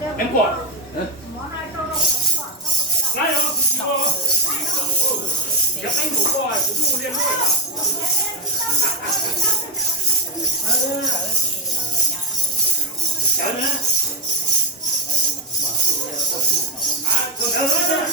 Em quả. Này nó cũng chưa. Cái anh ngủ coi cũng thu liên luôn. Chở nữa. À, còn đâu nữa.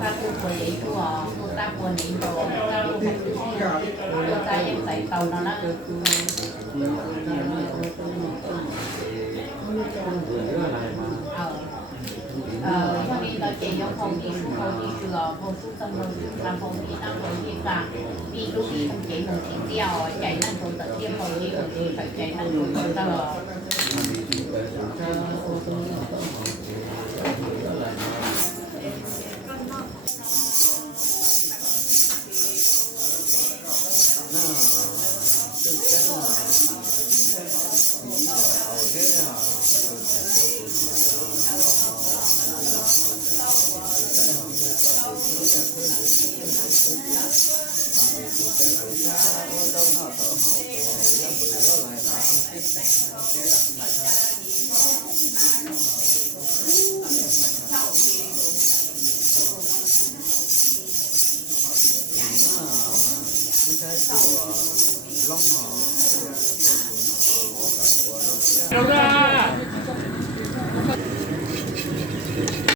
ta tu quỷ của ta của niệm đồ ta tu ta em tại tàu nó đó cho nên là chỉ trong phòng đi sửa một chút tâm hồn làm phòng đi tăng rồi đi cả đi lúc đi không chỉ một tiếng đeo chạy năng tồn tận tiêm phòng đi ở rồi phải chạy năng tồn tận tờ đâu ra